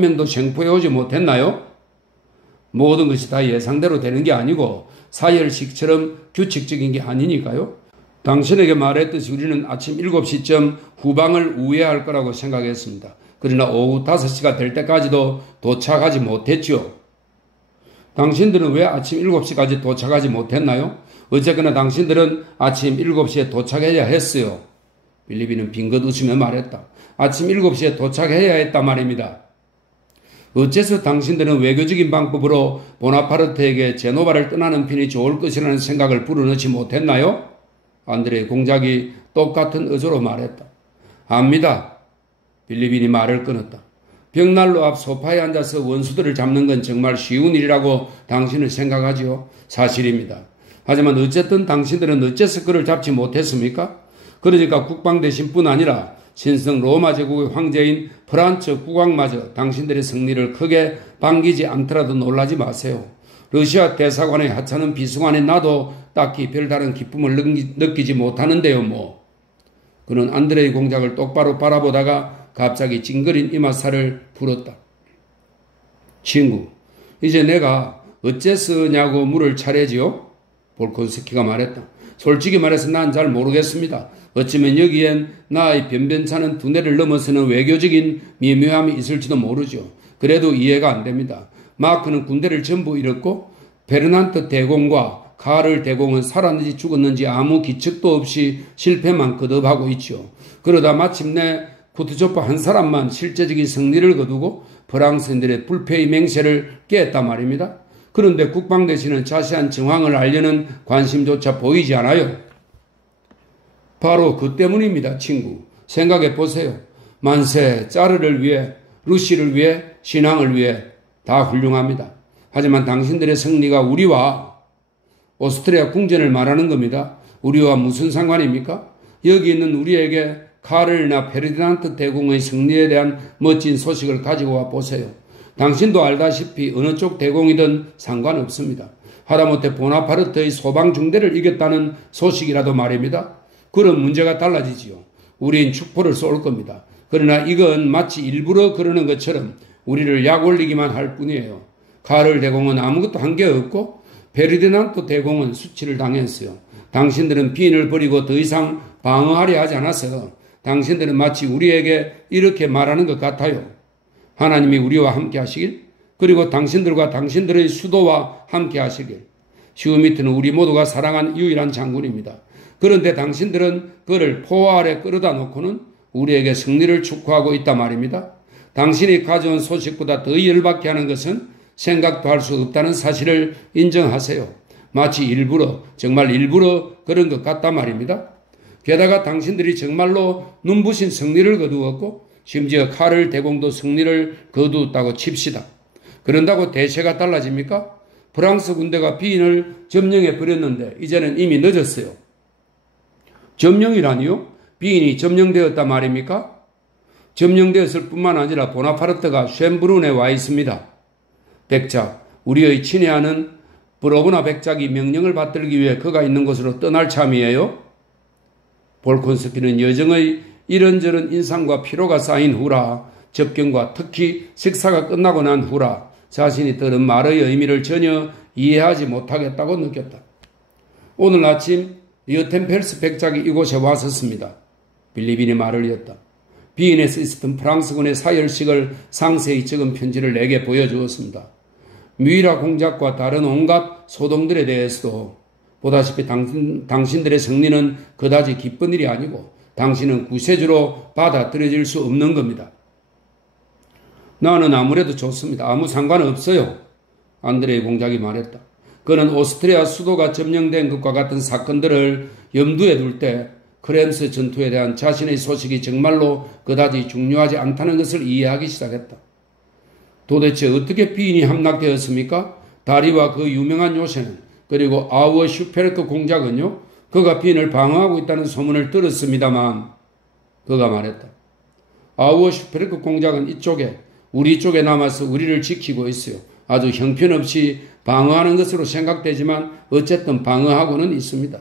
명도 생포해 오지 못했나요? 모든 것이 다 예상대로 되는 게 아니고 사열식처럼 규칙적인 게 아니니까요. 당신에게 말했듯이 우리는 아침 7시쯤 후방을 우회할 거라고 생각했습니다. 그러나 오후 5시가 될 때까지도 도착하지 못했죠. 당신들은 왜 아침 7시까지 도착하지 못했나요? 어쨌거나 당신들은 아침 7시에 도착해야 했어요. 빌리비는 빙긋 웃으며 말했다. 아침 7시에 도착해야 했단 말입니다. 어째서 당신들은 외교적인 방법으로 보나파르트에게 제노바를 떠나는 편이 좋을 것이라는 생각을 불어넣지 못했나요? 안드레 공작이 똑같은 어조로 말했다. 압니다. 빌리빈이 말을 끊었다. 벽난로 앞 소파에 앉아서 원수들을 잡는 건 정말 쉬운 일이라고 당신은 생각하지요? 사실입니다. 하지만 어쨌든 당신들은 어째서 그를 잡지 못했습니까? 그러니까 국방 대신뿐 아니라 신성 로마 제국의 황제인 프란츠 국왕마저 당신들의 승리를 크게 반기지 않더라도 놀라지 마세요. 러시아 대사관의 하찮은 비서관인 나도 딱히 별다른 기쁨을 느끼지 못하는데요, 뭐. 그는 안드레이 공작을 똑바로 바라보다가 갑자기 찡그린 이마살을 풀었다. 친구, 이제 내가 어째서냐고 물을 차례지요? 볼콘스키가 말했다. 솔직히 말해서 난 잘 모르겠습니다. 어쩌면 여기엔 나의 변변찮은 두뇌를 넘어서는 외교적인 미묘함이 있을지도 모르죠. 그래도 이해가 안 됩니다. 마크는 군대를 전부 잃었고 베르난트 대공과 카를 대공은 살았는지 죽었는지 아무 기척도 없이 실패만 거듭하고 있죠. 그러다 마침내 쿠트조프 한 사람만 실제적인 승리를 거두고 프랑스인들의 불패의 맹세를 깼단 말입니다. 그런데 국방대신은 자세한 정황을 알려는 관심조차 보이지 않아요. 바로 그 때문입니다, 친구. 생각해 보세요. 만세, 짜르를 위해, 루시를 위해, 신앙을 위해 다 훌륭합니다. 하지만 당신들의 승리가 우리와 오스트리아 궁전을 말하는 겁니다. 우리와 무슨 상관입니까? 여기 있는 우리에게 카를나 페르디난트 대공의 승리에 대한 멋진 소식을 가지고 와 보세요. 당신도 알다시피 어느 쪽 대공이든 상관없습니다. 하다못해 보나파르트의 소방중대를 이겼다는 소식이라도 말입니다. 그런 문제가 달라지지요. 우린 축포를 쏠 겁니다. 그러나 이건 마치 일부러 그러는 것처럼 우리를 약올리기만 할 뿐이에요. 카를 대공은 아무것도 한 게 없고 페르디난트 대공은 수치를 당했어요. 당신들은 비인을 버리고 더 이상 방어하려 하지 않았어요. 당신들은 마치 우리에게 이렇게 말하는 것 같아요. 하나님이 우리와 함께 하시길, 그리고 당신들과 당신들의 수도와 함께 하시길. 슈미트는 우리 모두가 사랑한 유일한 장군입니다. 그런데 당신들은 그를 포 아래 끌어다 놓고는 우리에게 승리를 축구하고 있단 말입니다. 당신이 가져온 소식보다 더 열받게 하는 것은 생각도 할 수 없다는 사실을 인정하세요. 마치 일부러, 정말 일부러 그런 것 같단 말입니다. 게다가 당신들이 정말로 눈부신 승리를 거두었고 심지어 카를 대공도 승리를 거두었다고 칩시다. 그런다고 대세가 달라집니까? 프랑스 군대가 비인을 점령해 버렸는데 이제는 이미 늦었어요. 점령이라니요? 비인이 점령되었단 말입니까? 점령되었을 뿐만 아니라 보나파르트가 쉔브룬에 와 있습니다. 백작, 우리의 친애하는 브로브나 백작이 명령을 받들기 위해 그가 있는 곳으로 떠날 참이에요? 볼콘스키는 여정의 이런저런 인상과 피로가 쌓인 후라, 접견과 특히 식사가 끝나고 난 후라 자신이 들은 말의 의미를 전혀 이해하지 못하겠다고 느꼈다. 오늘 아침 여템펠스 백작이 이곳에 왔었습니다. 빌리빈이 말을 이었다. 비엔에서 있었던 프랑스군의 사열식을 상세히 적은 편지를 내게 보여주었습니다. 뮤이라 공작과 다른 온갖 소동들에 대해서도 보다시피 당신들의 승리는 그다지 기쁜 일이 아니고 당신은 구세주로 받아들여질 수 없는 겁니다. 나는 아무래도 좋습니다. 아무 상관없어요. 안드레이 공작이 말했다. 그는 오스트리아 수도가 점령된 것과 같은 사건들을 염두에 둘 때 크렘스 전투에 대한 자신의 소식이 정말로 그다지 중요하지 않다는 것을 이해하기 시작했다. 도대체 어떻게 비인이 함락되었습니까? 다리와 그 유명한 요새는, 그리고 아우어 슈페르크 공작은요? 그가 비인을 방어하고 있다는 소문을 들었습니다만 그가 말했다. 아우어 슈페르크 공작은 이쪽에, 우리 쪽에 남아서 우리를 지키고 있어요. 아주 형편없이 방어하는 것으로 생각되지만 어쨌든 방어하고는 있습니다.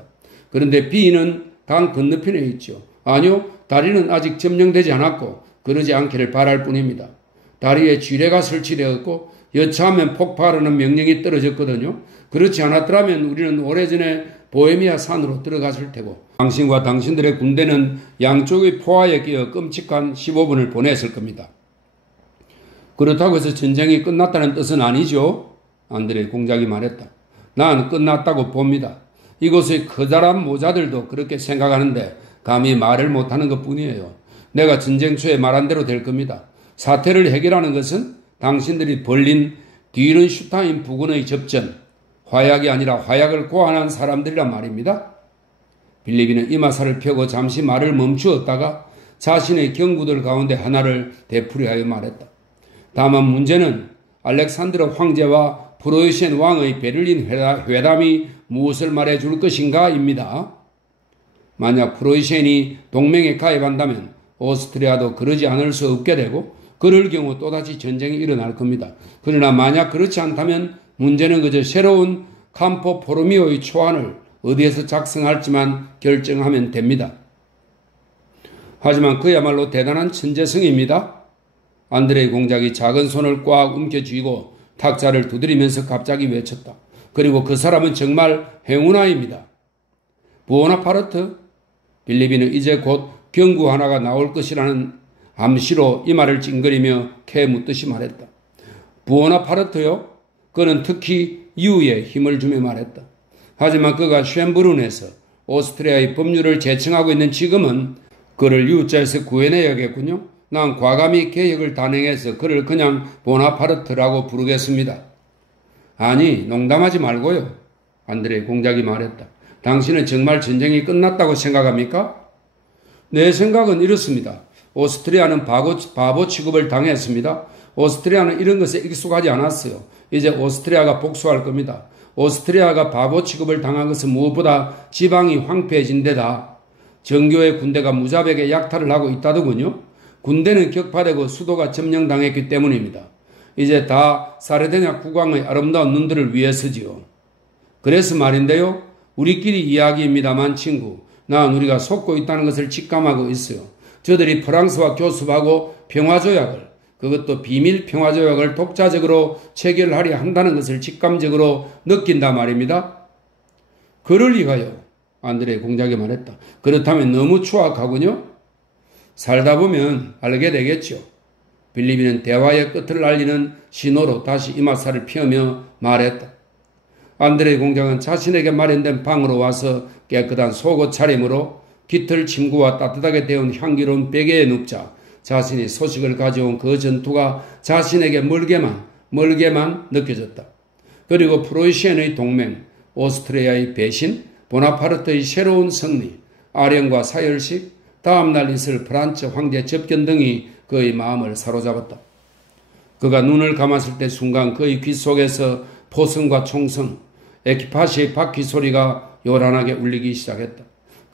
그런데 비인은 강 건너편에 있죠. 아니요, 다리는 아직 점령되지 않았고 그러지 않기를 바랄 뿐입니다. 다리에 지뢰가 설치되었고 여차하면 폭발하는 명령이 떨어졌거든요. 그렇지 않았더라면 우리는 오래전에 보헤미아 산으로 들어갔을 테고 당신과 당신들의 군대는 양쪽의 포화에 끼어 끔찍한 15분을 보냈을 겁니다. 그렇다고 해서 전쟁이 끝났다는 뜻은 아니죠. 안드레 공작이 말했다. 난 끝났다고 봅니다. 이곳의 커다란 모자들도 그렇게 생각하는데 감히 말을 못하는 것뿐이에요. 내가 전쟁 초에 말한 대로 될 겁니다. 사태를 해결하는 것은 당신들이 벌린 뒤른슈타인 부근의 접전, 화약이 아니라 화약을 고안한 사람들이란 말입니다. 빌립이는 이마살을 펴고 잠시 말을 멈추었다가 자신의 경구들 가운데 하나를 되풀이하여 말했다. 다만 문제는 알렉산드로 황제와 프로이센 왕의 베를린 회담이 무엇을 말해줄 것인가 입니다. 만약 프로이센이 동맹에 가입한다면 오스트리아도 그러지 않을 수 없게 되고 그럴 경우 또다시 전쟁이 일어날 겁니다. 그러나 만약 그렇지 않다면 문제는 그저 새로운 캄포 포르미오의 초안을 어디에서 작성할지만 결정하면 됩니다. 하지만 그야말로 대단한 천재성입니다. 안드레이 공작이 작은 손을 꽉 움켜쥐고 탁자를 두드리면서 갑자기 외쳤다. 그리고 그 사람은 정말 행운아입니다. 부오나파르트? 빌리비는 이제 곧 경구 하나가 나올 것이라는 암시로 이마를 찡그리며 캐묻듯이 말했다. 부오나파르트요? 그는 특히 이유에 힘을 주며 말했다. 하지만 그가 쉔브룬에서 오스트리아의 법률을 제청하고 있는 지금은 그를 유자에서 구해내야겠군요. 난 과감히 개혁을 단행해서 그를 그냥 보나파르트라고 부르겠습니다. 아니, 농담하지 말고요. 안드레이 공작이 말했다. 당신은 정말 전쟁이 끝났다고 생각합니까? 내 생각은 이렇습니다. 오스트리아는 바보 취급을 당했습니다. 오스트리아는 이런 것에 익숙하지 않았어요. 이제 오스트리아가 복수할 겁니다. 오스트리아가 바보 취급을 당한 것은 무엇보다 지방이 황폐해진 데다 정교의 군대가 무자백에 약탈을 하고 있다더군요. 군대는 격파되고 수도가 점령당했기 때문입니다. 이제 다 사르데냐 국왕의 아름다운 눈들을 위해서지요. 그래서 말인데요. 우리끼리 이야기입니다만 친구, 난 우리가 속고 있다는 것을 직감하고 있어요. 저들이 프랑스와 교섭하고 평화조약을, 그것도 비밀 평화조약을 독자적으로 체결하려 한다는 것을 직감적으로 느낀다 말입니다. 그럴 리가요. 안드레이 공작이 말했다. 그렇다면 너무 추악하군요. 살다 보면 알게 되겠죠. 빌리비는 대화의 끝을 알리는 신호로 다시 이마살을 펴며 말했다. 안드레이 공작은 자신에게 마련된 방으로 와서 깨끗한 속옷 차림으로 깃털 침구와 따뜻하게 데운 향기로운 베개에 눕자 자신이 소식을 가져온 그 전투가 자신에게 멀게만 느껴졌다. 그리고 프로이센의 동맹, 오스트리아의 배신, 보나파르트의 새로운 승리, 아령과 사열식, 다음날 있을 프란츠 황제 접견 등이 그의 마음을 사로잡았다. 그가 눈을 감았을 때 순간 그의 귀 속에서 포성과 총성, 에키파시의 바퀴 소리가 요란하게 울리기 시작했다.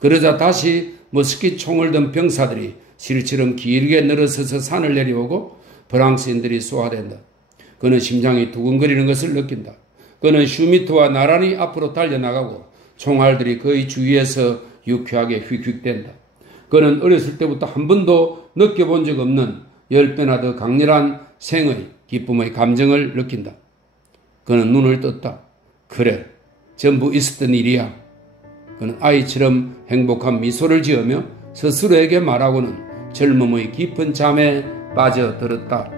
그러자 다시 머스킷 총을 든 병사들이 실처럼 길게 늘어서서 산을 내려오고 프랑스인들이 쏘아댄다. 그는 심장이 두근거리는 것을 느낀다. 그는 슈미트와 나란히 앞으로 달려나가고 총알들이 그의 주위에서 유쾌하게 휙휙댄다. 그는 어렸을 때부터 한 번도 느껴본 적 없는 10배나 더 강렬한 생의, 기쁨의 감정을 느낀다. 그는 눈을 떴다. 그래, 전부 있었던 일이야. 그는 아이처럼 행복한 미소를 지으며 스스로에게 말하고는 젊음의 깊은 잠에 빠져들었다.